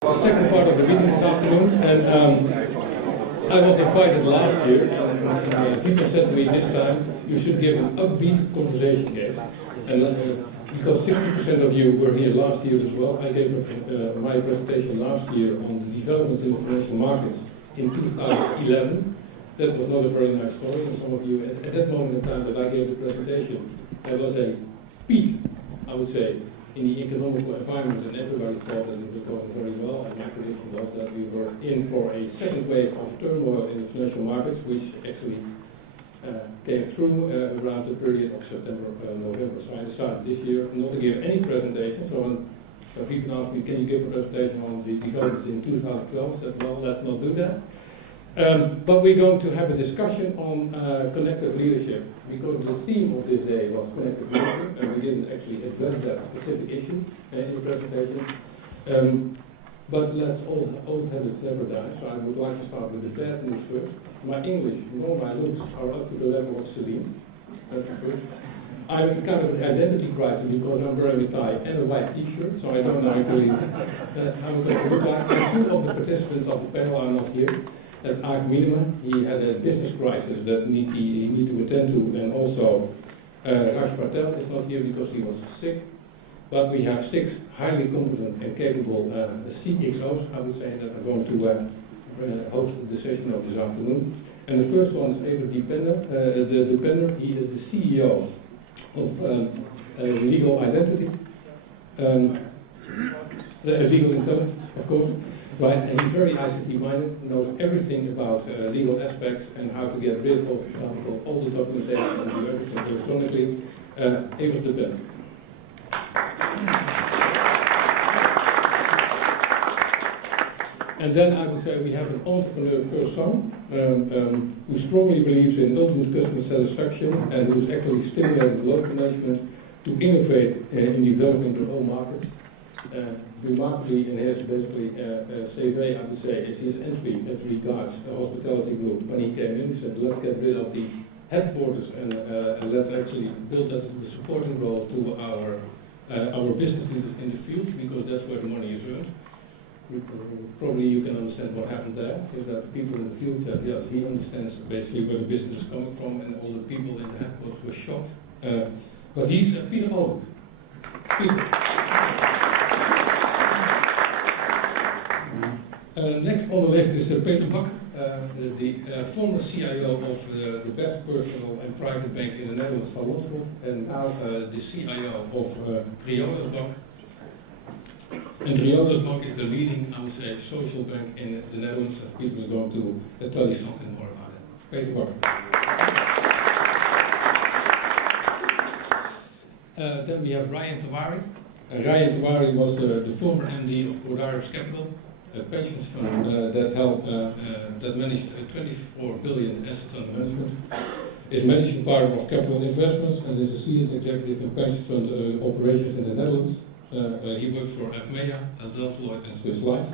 The second part of the meeting this afternoon, and I was invited last year. People said to me this time, you should give an upbeat conversation, Kees. And because 60% of you were here last year as well, I gave my presentation last year on the development in the financial markets in 2011. That was not a very nice story, and some of you, at that moment in time that I gave the presentation, there was a peak, I would say, in the economical environment, and everybody thought that it was going very well, and my prediction was that we were in for a second wave of turmoil in the financial markets, which actually came through around the period of September, November. So I decided this year not to give any presentation. So when people ask me, can you give a presentation on the developments in 2012? I said, well, let's not do that. But we're going to have a discussion on connected leadership, because the theme of this day was connected leadership, and we didn't actually address that specific issue in the presentation. But let's all have it standardized, so I would like to start with the bad news first. My English, nor my looks are up to the level of Celine. That's the first. I'm kind of an identity crisis because I'm wearing a tie and a white t-shirt, so I don't know actually how it's going to look like. And two of the participants of the panel are not here. That's Ark Minima. He had a business crisis that he need to attend to, and also Raj Patel is not here because he was sick. But we have 6 highly competent and capable CXOs, I would say, that are going to host the session of this afternoon. And the first one is Evert Depender. He is the CEO of Legal Identity, Legal Intelligence, of course. Right, and he's very ICT-minded, knows everything about legal aspects and how to get rid of, for example, all the documentation and do everything electronically. Evert Depender. And then I would say we have an entrepreneur person who strongly believes in ultimate customer satisfaction and who is actually stimulating local management to innovate in developing their own markets. Remarkably, in his basically CV, I would say, is his entry as regards the hospitality group. When he came in, he said, let's get rid of the headquarters and let's actually build that as a supporting role to our businesses in the field, because that's where the money is earned. Probably you can understand what happened there, is that people in the field said, yes, he understands basically where the business is coming from, and all the people in the headquarters were shocked. But he's Peter Owen. Next on the list is Peter Bak, the former CIO of the best personal and private bank in the Netherlands, Van Lossel, and now the CIO of Riolis Bank. And Riolis Bank is the leading, I would say, social bank in the Netherlands. People are going to tell you something more about it. Peter Bak. Then we have Ryan Tawari. Ryan Tawari was the former MD of Cordaris Capital, a pension fund that managed 24 billion assets under management, is managing partner of Capital Investments, and is a senior executive in pension fund operations in the Netherlands. He works for Achmea, Delta Lloyd, and Swiss Life,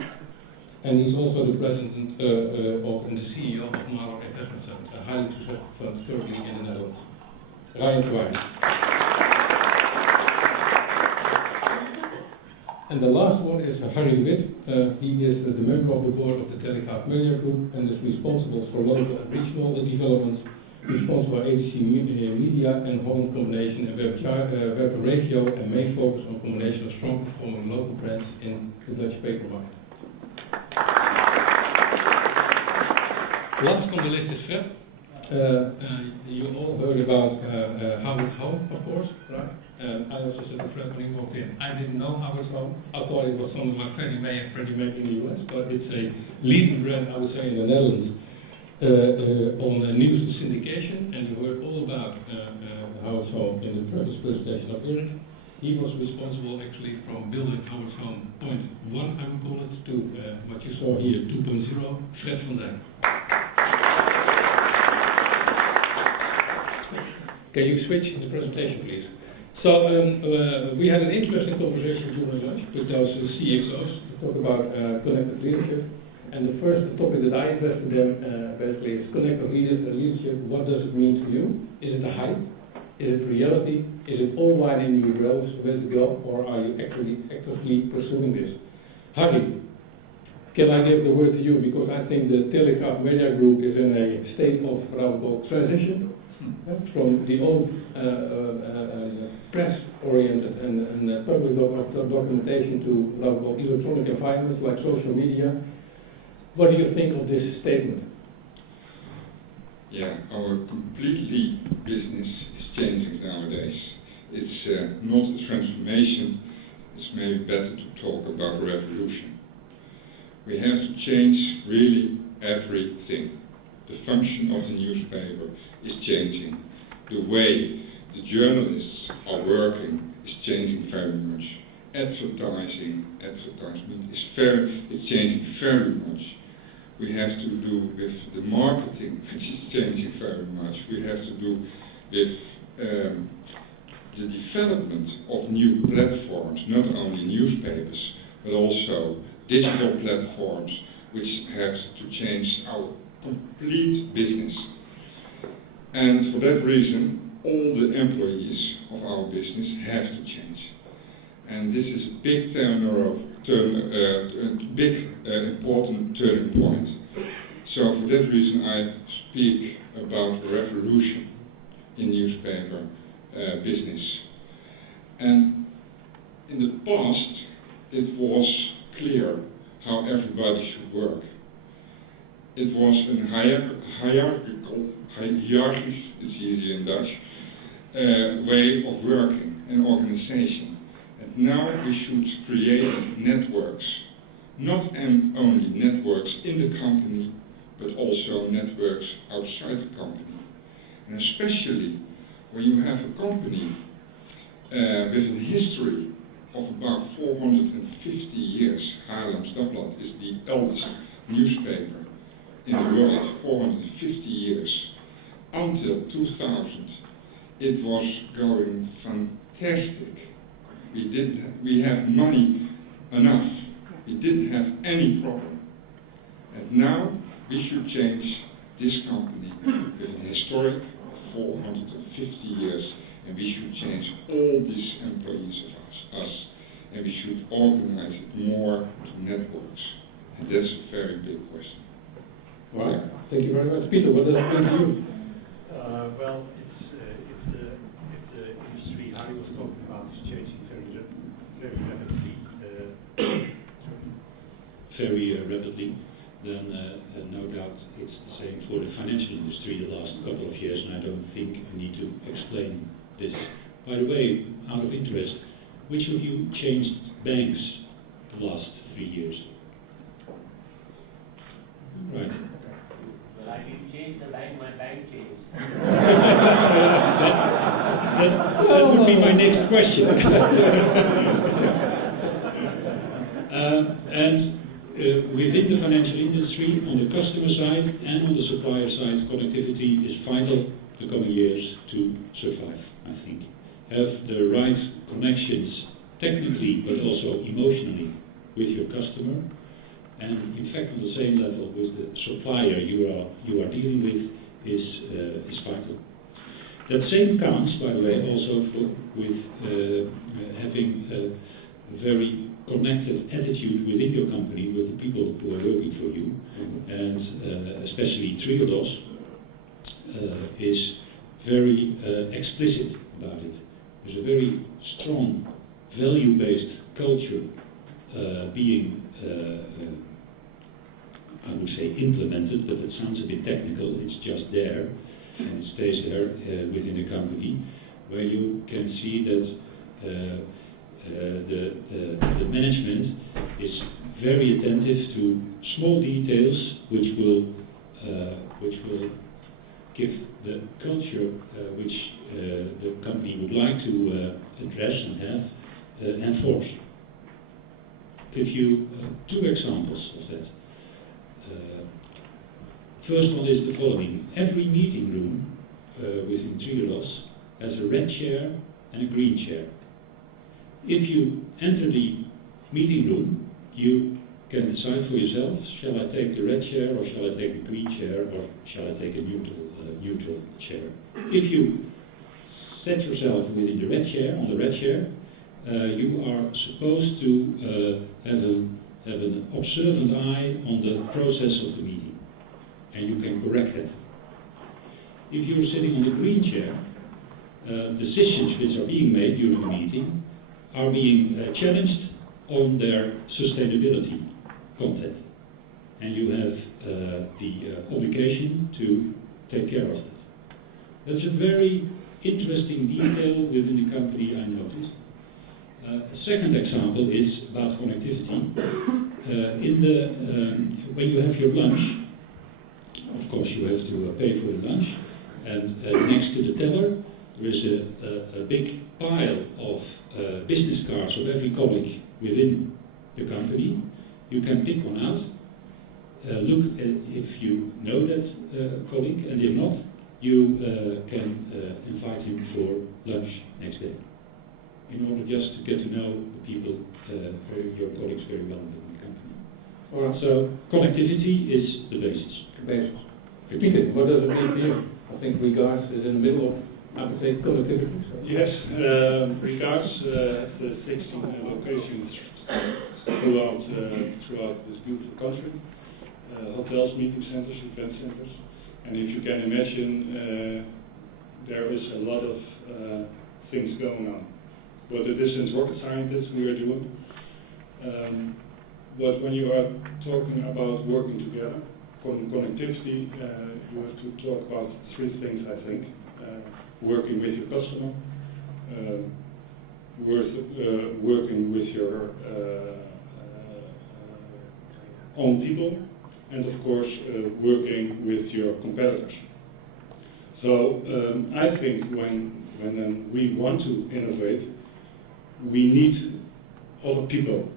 and he's also the president and the CEO of Mahler Investment Fund, a highly successful fund currently in the Netherlands. Ryan Tawari. And the last one is Harry Witt. He is the member of the board of the Telegraaf Media Group and is responsible for local and regional developments, responsible for ADC Media and home combination and web ratio, and main focus on combination of strong performing local brands in the Dutch paper market. Last on the list is Fred. You all heard about Howard's Home, of course, right? I also said to Fred when he walked in, I didn't know Howard's Home. I thought it was something like Freddie Mae and Freddie Mac in the US, but it's a leading brand, I would say, in the Netherlands on news and syndication, and you heard all about Howard's Home in the previous presentation of Eric. He was responsible actually from building Howard's Home point 1, I would call it, to what you saw here, 2.0, Fred van Dijk. Can you switch the presentation, please? So we had an interesting conversation during lunch with those CXOs to talk about connected leadership. And the first topic that I addressed to them basically is connected leadership. What does it mean to you? Is it a hype? Is it reality? Is it all wide in your roads, where to go? Or are you actually actively pursuing this? Harry, can I give the word to you? Because I think the Telegraph Media Group is in a state of transition from the old press-oriented and public documentation to electronic environments like social media. What do you think of this statement? Yeah, our completely business is changing nowadays. It's not a transformation, it's maybe better to talk about revolution. We have to change really everything. The function of the newspaper is changing. The way the journalists are working is changing very much. Advertisement is changing very much. We have to do with the marketing, which is changing very much. We have to do with the development of new platforms, not only newspapers, but also digital platforms, which have to change our complete business. And for that reason, all the employees of our business have to change. And this is a big important turning point. So for that reason I speak about revolution in newspaper business. And in the past it was clear how everybody should work. It was a hierarchical, it's easy in Dutch, way of working and organization. And now we should create networks, not only networks in the company, but also networks outside the company. And especially when you have a company with a history of about 450 years, Haarlems Dagblad is the eldest newspaper in the world, 450 years. Until 2000, it was going fantastic. We had money enough. We didn't have any problem. And now we should change this company with an historic of 450 years, and we should change all these employees of us, and we should organize it more to networks. And that's a very big question. Right. Thank you very much. Peter, what does that mean to you? Well, if the industry Harry was talking about is changing very rapidly, then no doubt it's the same for the financial industry the last couple of years, and I don't think I need to explain this. By the way, out of interest, which of you changed banks the last 3 years? Right. Well, I didn't change the bank, my bank changed. that would be my next question. Within the financial industry, on the customer side and on the supplier side, connectivity is vital the coming years to survive, I think. Have the right connections technically but also emotionally with your customer, and in fact on the same level with the supplier you are dealing with is vital. That same counts, by the way, also with having a very connected attitude within your company with the people who are working for you, and especially Triodos is very explicit about it. There's a very strong value-based culture being, I would say, implemented, but it sounds a bit technical. It's just there, and it stays there within the company, where you can see that the management is very attentive to small details which will give the culture which the company would like to address and have enforced. Give you 2 examples of that. First one is the following. Every meeting room within Triodos has a red chair and a green chair. If you enter the meeting room, you can decide for yourself, shall I take the red chair, or shall I take the green chair, or shall I take a neutral chair. If you set yourself within the red chair, on the red chair, you are supposed to have have an observant eye on the process of the meeting, and you can correct that. If you're sitting on the green chair, decisions which are being made during the meeting are being challenged on their sustainability content, and you have the obligation to take care of that. That's a very interesting detail within the company, I noticed. A second example is about connectivity. When you have your lunch, of course you have to pay for the lunch, and next to the teller there is a big pile of business cards of every colleague within the company. You can pick one out, look at if you know that colleague, and if not, you can invite him for lunch next day, in order just to get to know the people, your colleagues very well within the company. All right. So connectivity is the basis. Basis. Peter, what does it mean for you? I think regards is in the middle of, I would say, connectivity. So. Yes, regards the 16 locations throughout this beautiful country, hotels, meeting centers, event centers. And if you can imagine, there is a lot of things going on. What the distance rocket scientists we are doing. But when you are talking about working together, connectivity, you have to talk about three things, I think. Working with your customer, working with your own people, and of course working with your competitors. So I think when we want to innovate, we need other people,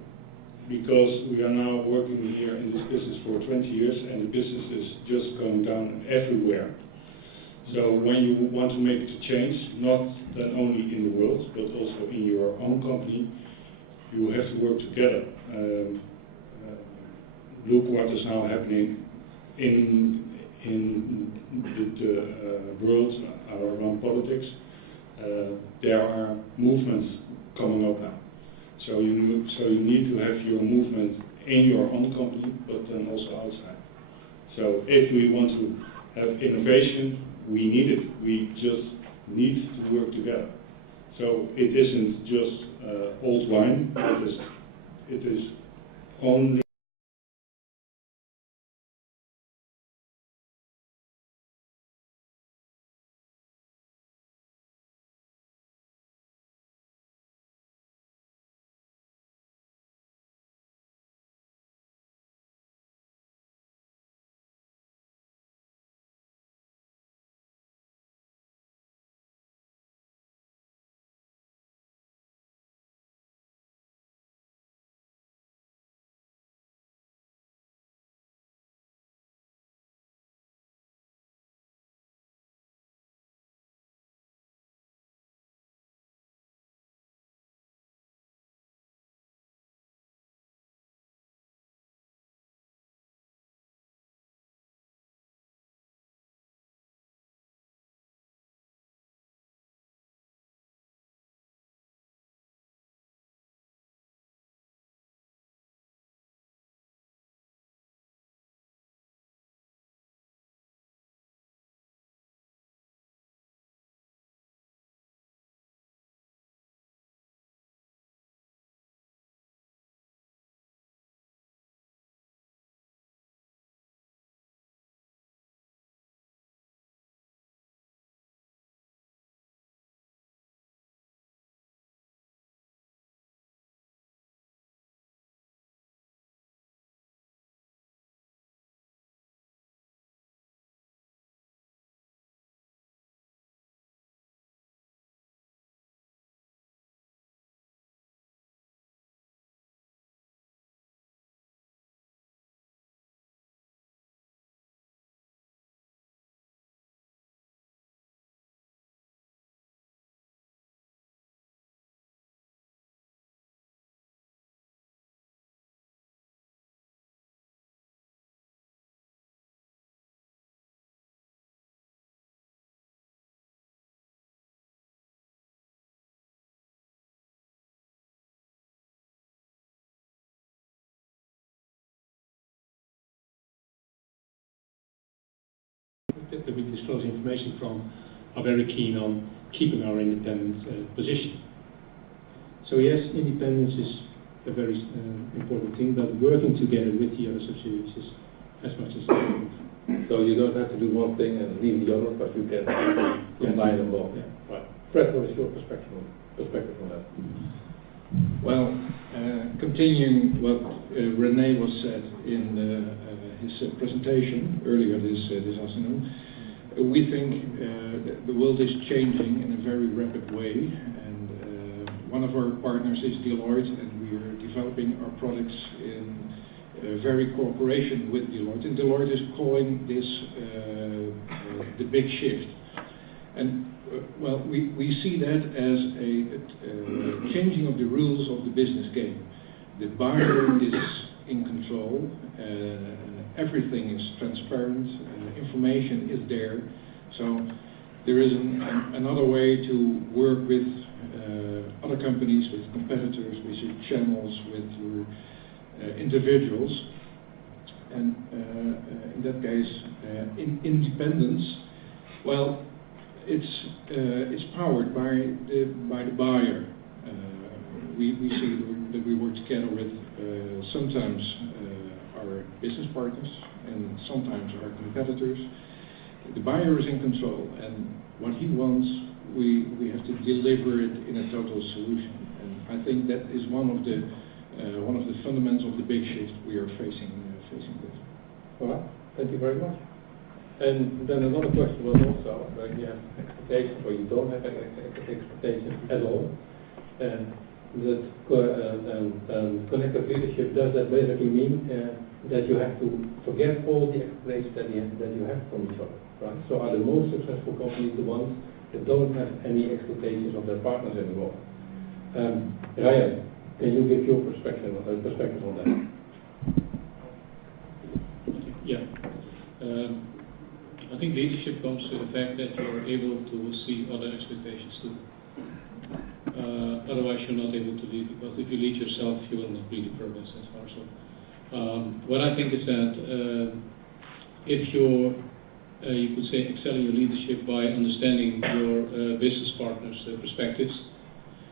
because we are now working here in this business for 20 years and the business is just going down everywhere. So when you want to make the change, not then only in the world, but also in your own company, you have to work together. Look what is now happening in the world around politics. There are movements coming up now. So you need to have your movement in your own company, but then also outside. So if we want to have innovation, we need it. We just need to work together. So it isn't just old wine. It is only that we disclose information from are very keen on keeping our independent position. So yes, independence is a very important thing, but working together with the other subsidiaries is as much as important. So you don't have to do one thing and leave the other, but you can combine them both. Yeah. Right. Fred, what is your perspective on that? Well, continuing what René was said in his presentation earlier this afternoon, we think that the world is changing in a very rapid way, and one of our partners is Deloitte, and we are developing our products in very cooperation with Deloitte, and Deloitte is calling this the big shift. And well, we see that as a changing of the rules of the business game. The buyer is in control, everything is transparent, information is there, so there is another way to work with other companies, with competitors, with your channels, with your individuals, and in that case, independence. Well, it's powered by the buyer. We see that we work together with sometimes our business partners and sometimes our competitors. The buyer is in control, and what he wants, we have to deliver it in a total solution. And I think that is one of the fundamentals of the big shift we are facing with. All right. Thank you very much. And then another question was also, when you have expectations or you don't have expectations at all, and that connected leadership, does that basically mean that you have to forget all the expectations that you have from each other, right? So are the most successful companies the ones that don't have any expectations of their partners anymore? Ryan, can you give your perspective on that? Yeah. I think leadership comes to the fact that you're able to see other expectations too. Otherwise you're not able to lead, because if you lead yourself, you will not really progress as far. So what I think is that if you're, you could say, excelling your leadership by understanding your business partners' perspectives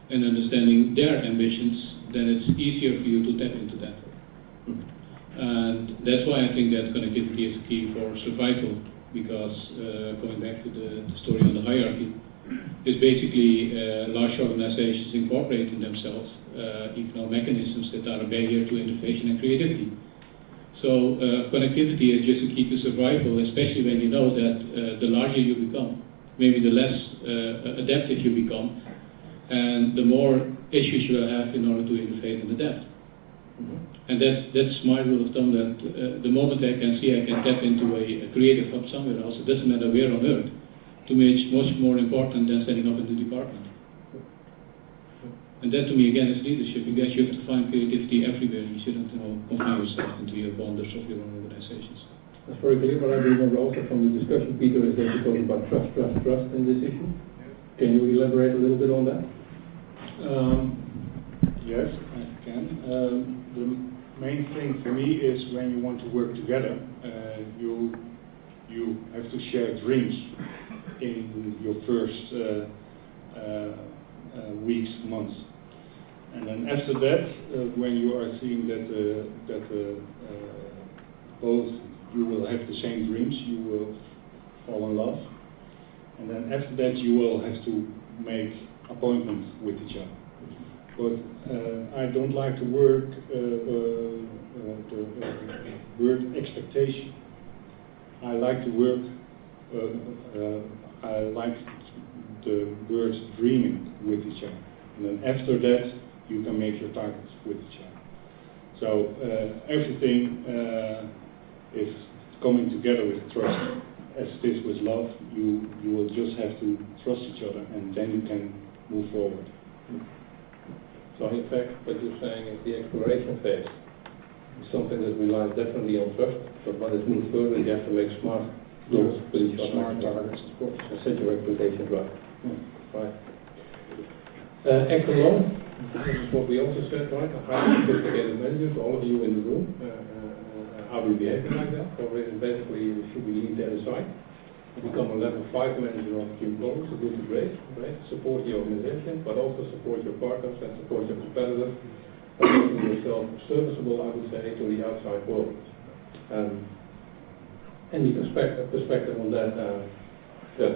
and understanding their ambitions, then it's easier for you to tap into that. And that's why I think that connectivity is key for survival, because going back to the story on the hierarchy, is basically large organizations incorporating themselves mechanisms that are a barrier to innovation and creativity. So connectivity is just a key to survival, especially when you know that the larger you become, maybe the less adaptive you become, and the more issues you will have in order to innovate and adapt. And that's my rule of thumb, that the moment I can see I can tap into a creative hub somewhere else, it doesn't matter where on earth, to me it's much more important than setting up a new department. And that to me again is leadership. I guess you have to find creativity everywhere. You shouldn't confine yourself into your borders of your own organizations. That's very clear, but I remember also from the discussion, Peter, is that you talked about trust in this issue. Can you elaborate a little bit on that? Yes, I can. The main thing for me is when you want to work together, you have to share dreams in your first weeks, months. And then after that, when you are seeing that both you will have the same dreams, you will fall in love. And then after that, you will have to make appointments with each other. But I don't like the word expectation. I like the word. I like the word dreaming with each other. And then after that, you can make your targets with each other. So everything is coming together with trust. As it is with love, you will just have to trust each other, and then you can move forward. So in fact, what you're saying is the exploration phase is something that relies definitely on trust, but when it moves further, you have to make smart goals with each other. Smart targets, of course. And set your expectations right. Right. Act alone, this is what we also said, right? A highly sophisticated manager, all of you in the room, are we behaving like that? Or is it basically, should we leave that aside? become a level 5 manager of your goals, it would be great, right? Support the organization, but also support your partners and support your competitors, and making yourself serviceable, I would say, to the outside world. Any perspective on that? Yeah.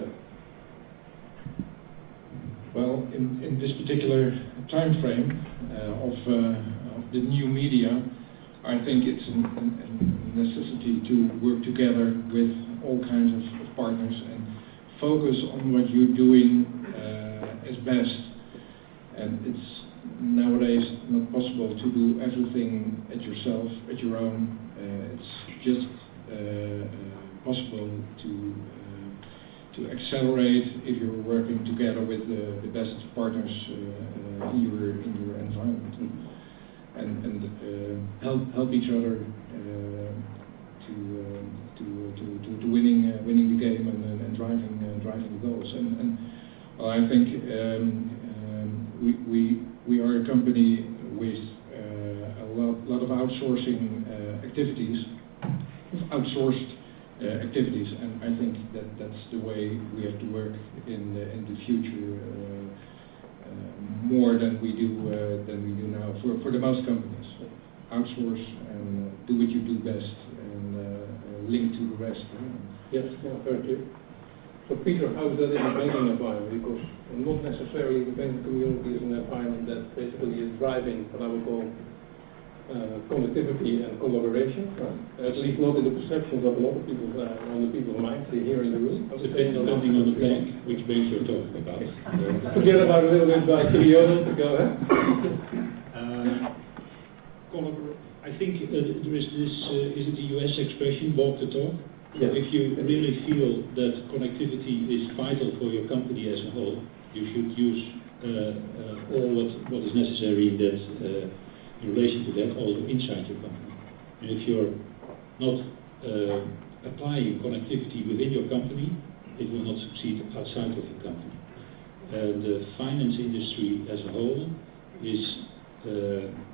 Well, in this particular time frame of the new media, I think it's a necessity to work together with all kinds of partners and focus on what you're doing as best. And it's nowadays not possible to do everything at yourself, at your own. It's just possible to accelerate if you're working together with the best partners in your environment, and help each other to winning the game and driving the goals. And well, I think we are a company with a lot of outsourcing activities, outsourced activities, and I think that's the way we have to work in the future, more than we do now for the most companies. Outsource and do what you do best, and link to the rest. Yes, yeah, very clear. So Peter, how is that in the banking environment? Because not necessarily the banking community is an environment that basically is driving what I would call connectivity and collaboration, right? At least not in the perceptions of a lot of people, on the people's minds here in the room. Depending on the bank, which bank you're talking about. Forget about a little bit about Quion to go ahead. I think there is this, is it the US expression, walk the talk? Yes. If you really feel that connectivity is vital for your company as a whole, you should use all what is necessary in that in relation to that, also inside your company. And if you're not applying connectivity within your company, it will not succeed outside of your company. The finance industry as a whole is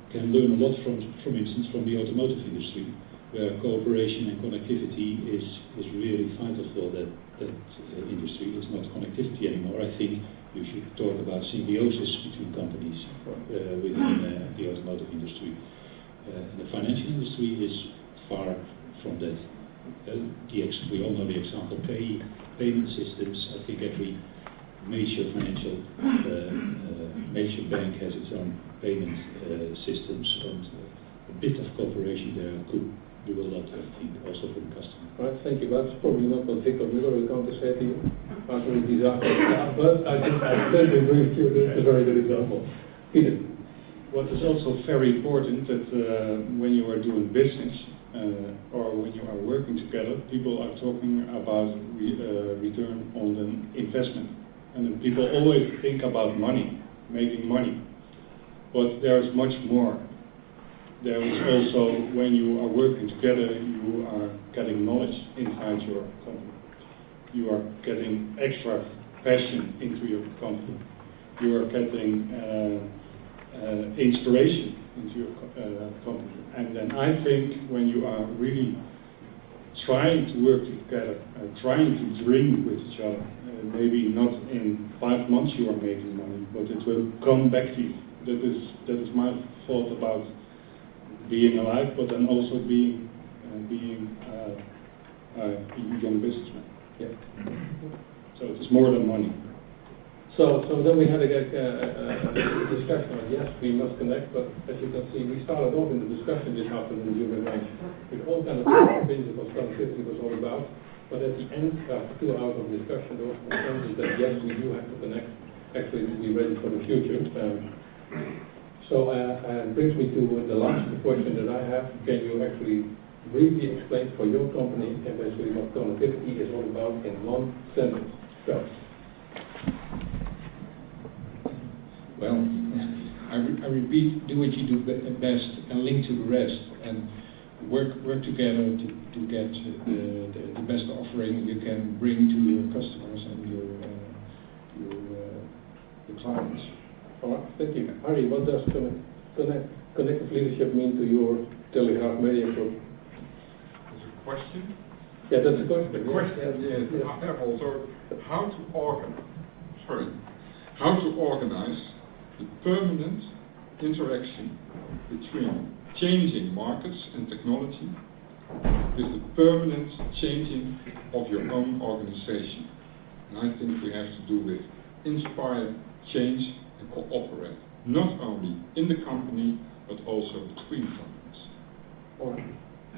can learn a lot from instance, from the automotive industry, where cooperation and connectivity is really vital for that industry. It's not connectivity anymore. I think you should talk about symbiosis between companies within the automotive industry. The financial industry is far from that. We all know the example payment systems. I think every major financial major bank has its own payment systems, and a bit of cooperation there could do a lot, I think, also for the customer. Right, thank you. That's probably not what Victor Muller is going to say to you after the disaster, but I think I totally agree with you. That's a very good example. Peter. What is also very important that when you are doing business or when you are working together, people are talking about return on an investment. And then people always think about money, making money. But there is much more. There is also, when you are working together, you are getting knowledge inside your company. You are getting extra passion into your company. You are getting inspiration into your company. And then I think when you are really trying to work together, trying to dream with each other, maybe not in 5 months you are making money, but it will come back to you. That is my thought about being alive, but then also being a young businessman. Yeah. So it is more than money. So then we had a discussion on, yes, we must connect, but as you can see, we started off in the discussion this afternoon during lunch with all kinds of principles connectivity was all about, but at the end, after 2 hours of discussion, there was consensus that yes, we do have to connect, actually to be ready for the future. So it brings me to the last question that I have. Can you actually briefly explain for your company and basically what connectivity is all about in one sentence? So. Well, I repeat, do what you do best and link to the rest, and work together to get the best offering you can bring to your customers and your clients. All right, thank you. Harry, what does connective leadership mean to your Telegraaf Media Group? Is it a question? Yeah, that's a question. The question is, I have also how to organize the permanent interaction between changing markets and technology with the permanent changing of your own organization. And I think we have to do with inspire, change and cooperate, not only in the company but also between companies. All right.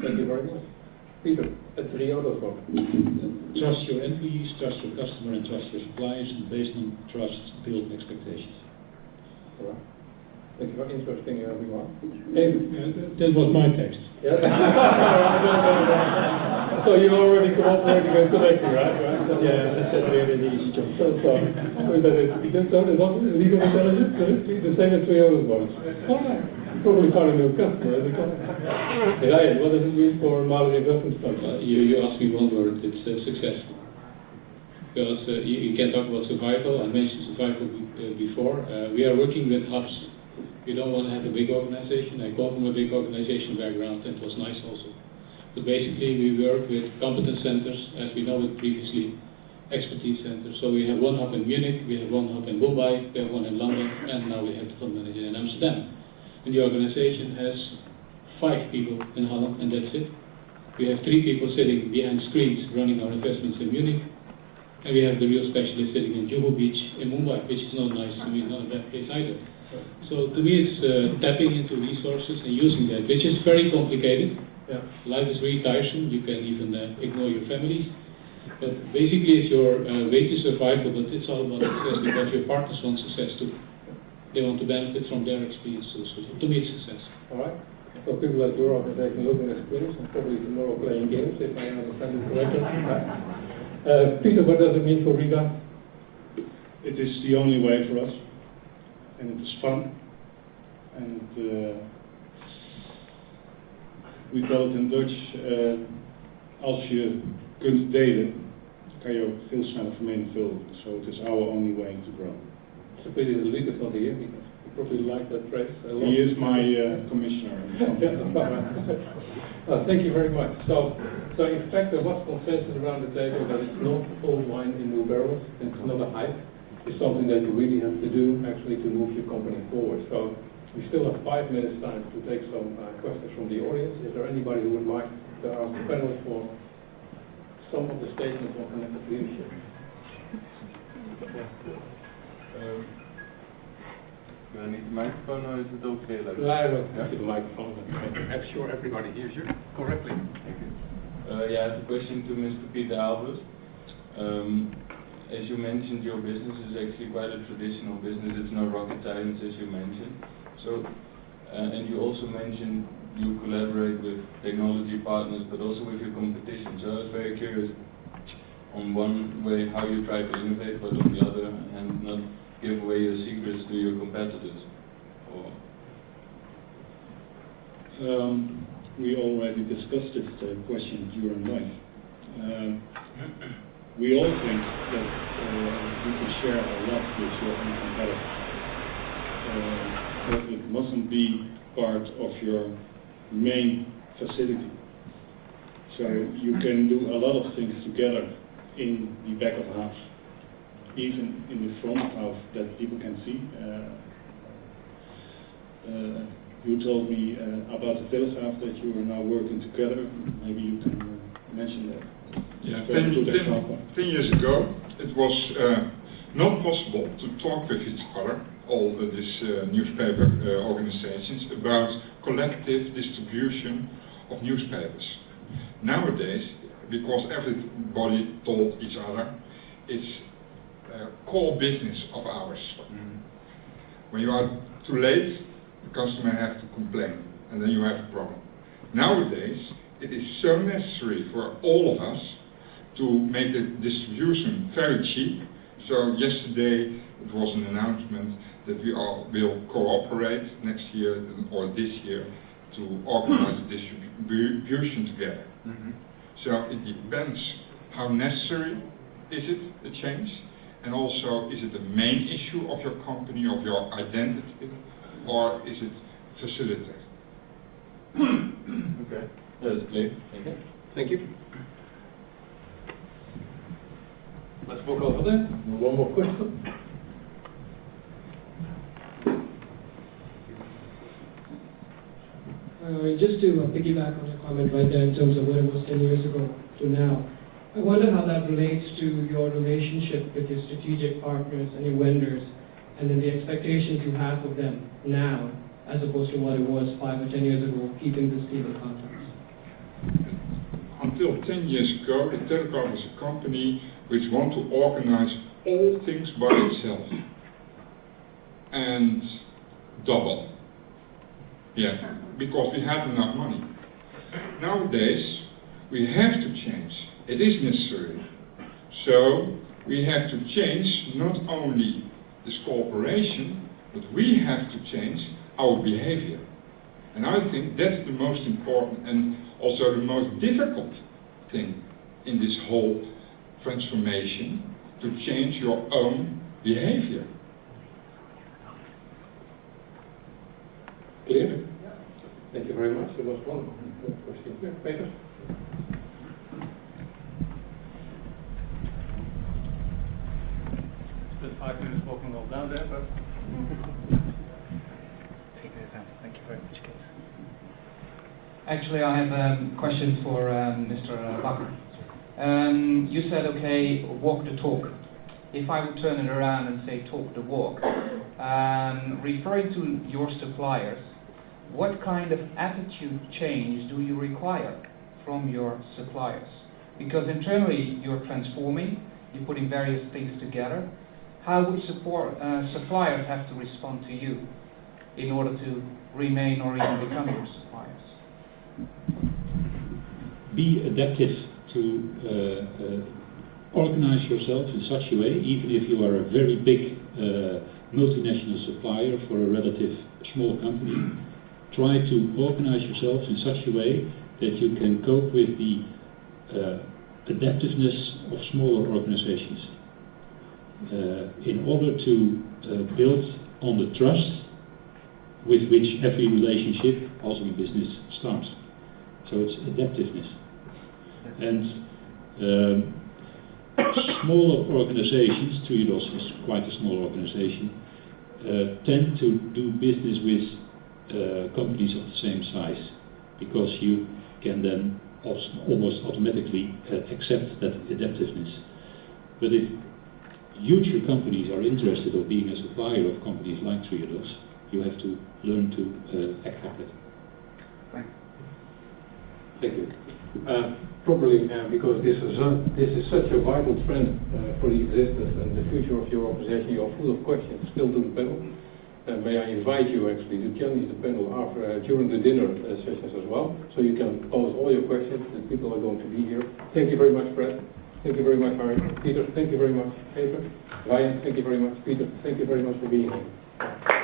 Thank you very much. Peter, at the other one. Trust your employees, trust your customer, and trust your suppliers, and based on trust, build expectations. All right. Thank you. Very interesting, everyone. That was my text. Yeah. So you already cooperating and connecting, right? Yeah, that's a really easy job. So that was legal intelligence, the same as 300 votes. All right. Probably found a new customer. Ryan, what does it mean for Mali investment funds? You asked me one word, it's successful. Because you can talk about survival, I mentioned survival before. We are working with hubs. You don't want to have a big organization. I come from a big organization background, and it was nice also. But basically we work with competence centers, as we know it previously, expertise centers. So we have one hub in Munich, we have one hub in Mumbai, we have one in London, and now we have the fund manager in Amsterdam. And the organization has 5 people in Holland, and that's it. We have 3 people sitting behind screens running our investments in Munich, and we have the real specialist sitting in Juhu Beach in Mumbai, which is not nice, I mean, not a bad place either. So to me it's tapping into resources and using that, which is very complicated. Yeah. Life is very tiresome, you can even ignore your families. But basically it's your way to survive, but it's all about success because your partners want success too. They want to benefit from their experience too. So to me it's success. All right. So people like your organization looking at screens and probably tomorrow playing games, if I understand it correctly. Peter, what does it mean for Riga? It is the only way for us, and it is fun, and we call it in Dutch, als je kunt delen, kan je ook veel sneller vermenigvuldigen. So it is our only way to grow. It's a pity the league is not here, because you probably like that phrase a lot. He is my commissioner. Thank you very much. So in fact there was consensus around the table that it's not old wine in new barrels, it's not a hype. It's something that you really have to do actually to move your company forward. So we still have 5 minutes time to take some questions from the audience. Is there anybody who would like to ask the panel for some of the statements on connected leadership? Do I need the microphone or is it okay? Like No, I don't have the microphone. I'm sure everybody hears you correctly. Thank you. Yeah, I have a question to Mr. Peter Albert. As you mentioned, your business is actually quite a traditional business. It's no rocket science, as you mentioned. So, and you also mentioned you collaborate with technology partners, but also with your competition. So I was very curious on one way how you try to innovate, but on the other and not give away your secrets to your competitors. Or we already discussed this question during lunch. We all think that you can share a lot with your own competitors. But it mustn't be part of your main facility. So you can do a lot of things together in the back of house, even in the front of house that people can see. You told me about the Telegraaf that you are now working together. Maybe you can mention that. Yeah, 10 years ago, it was not possible to talk with each other, all these newspaper organizations, about collective distribution of newspapers. Nowadays, because everybody told each other, it's a core business of ours. When you are too late, the customer has to complain, and then you have a problem. Nowadays, it is so necessary for all of us to make the distribution very cheap. So yesterday it was an announcement that we all will cooperate next year or this year to organize the distribution together. So it depends how necessary is it, the change, and also is it the main issue of your company, of your identity, or is it facilitated? Okay, that's clear. Thank you. Thank you. right there in terms of what it was 10 years ago to now. I wonder how that relates to your relationship with your strategic partners and your vendors, and then the expectations you have of them now, as opposed to what it was 5 or 10 years ago, keeping the stable contacts. Until 10 years ago, the telecom was a company which wanted to organize all things by itself and double. Yeah, because we had enough money. Nowadays, we have to change. It is necessary. So, we have to change not only this cooperation, but we have to change our behavior. And I think that's the most important and also the most difficult thing in this whole transformation, to change your own behavior. Clear? Thank you very much. There was one more question here. Peter? Spent 5 minutes walking all down there, but... Thank you very much, Kees. Actually, I have a question for Mr. Bakker. You said, okay, walk the talk. If I would turn it around and say talk the walk, referring to your suppliers, what kind of attitude change do you require from your suppliers? Because internally you're transforming, you're putting various things together. How would suppliers have to respond to you in order to remain or even become your suppliers? Be adaptive to organize yourself in such a way, even if you are a very big multinational supplier for a relative small company. Try to organize yourself in such a way that you can cope with the adaptiveness of smaller organizations in order to build on the trust with which every relationship, also in business, starts. So it's adaptiveness. And smaller organizations, Triodos is quite a small organization, tend to do business with companies of the same size, because you can then almost automatically accept that adaptiveness. But if huge companies are interested in being a supplier of companies like Triodos, you have to learn to accept it. Thank you. Probably because this is such a vital trend for the existence and the future of your organization, you're full of questions still to the panel. May I invite you actually to join the panel during the dinner sessions as well, so you can pose all your questions. The people are going to be here. Thank you very much, Brad. Thank you very much, Harry. Peter, thank you very much. Peter, Ryan, thank you very much. Peter, thank you very much for being here.